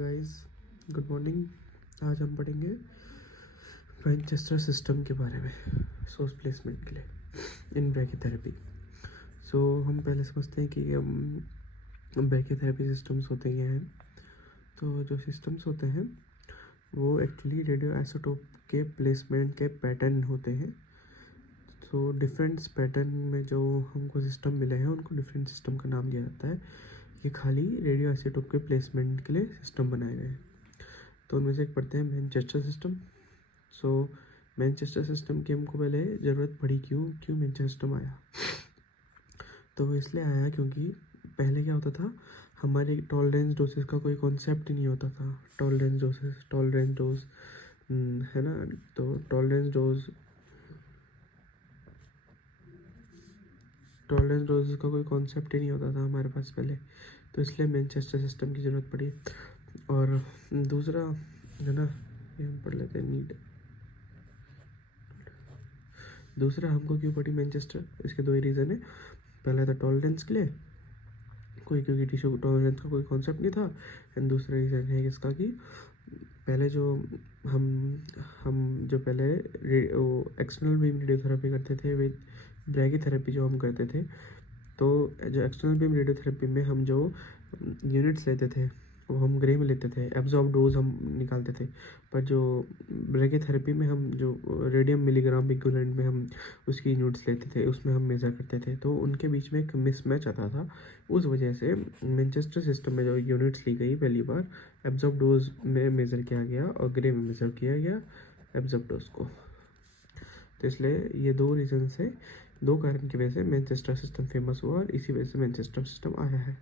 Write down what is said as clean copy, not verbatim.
Guys, good morning. आज हम पढ़ेंगे मैनचेस्टर सिस्टम के बारे में सोर्स प्लेसमेंट के लिए इन ब्रैकीथेरेपी। सो हम पहले समझते हैं कि ब्रैकीथेरेपी सिस्टम्स होते क्या हैं। तो जो सिस्टम्स होते हैं वो एक्चुअली रेडियो आइसोटोप के प्लेसमेंट के पैटर्न होते हैं। तो डिफरेंट पैटर्न में जो हमको सिस्टम मिले हैं उनको डिफरेंट सिस्टम का नाम दिया जाता है। ये खाली रेडियो आइसोटोप के प्लेसमेंट के लिए सिस्टम बनाए गए हैं। तो उनमें से एक पढ़ते हैं मैनचेस्टर सिस्टम। सो मैनचेस्टर सिस्टम की हमको पहले ज़रूरत पड़ी क्यों मैनचेस्टर सिस्टम आया। तो इसलिए आया क्योंकि पहले क्या होता था, हमारी टॉलरेंस डोसेस का कोई कॉन्सेप्ट ही नहीं होता था। टॉलरेंस डोज है ना। तो टॉलरेंस डोज का कोई कॉन्सेप्ट ही नहीं होता था हमारे पास पहले। तो इसलिए मैनचेस्टर सिस्टम की ज़रूरत पड़ी। और दूसरा है ना, ये हम पढ़ लेते हैं नीड। दूसरा हमको क्यों पड़ी मैनचेस्टर, इसके दो ही रीज़न है। पहला था टॉलरेंस के लिए, क्योंकि टिश्यू टॉलरेंस का कोई कॉन्सेप्ट नहीं था। एंड दूसरा रीज़न है इसका कि पहले जो हम जो पहले एक्सटर्नल बीम रेडियोथेरेपी करते थे विद ब्रैकीथेरेपी जो हम करते थे, तो जो एक्सटर्नल बीम रेडियोथेरेपी में हम जो यूनिट्स लेते थे वो हम ग्रे में लेते थे, एब्जॉर्ब डोज हम निकालते थे। पर जो ब्रैकीथेरेपी में हम जो रेडियम मिलीग्राम इक्विवेलेंट में हम उसकी यूनिट्स लेते थे, उसमें हम मेज़र करते थे। तो उनके बीच में एक मिसमैच आता था। उस वजह से मैनचेस्टर सिस्टम में जो यूनिट्स ली गई पहली बार एब्जॉर्ब डोज में मेज़र किया गया और ग्रे में मेज़र किया गया एब्जॉर्ब डोज को। तो इसलिए ये दो रीज़न से, दो कारण की वजह से मैनचेस्टर सिस्टम फेमस हुआ और इसी वजह से मैनचेस्टर सिस्टम आया है।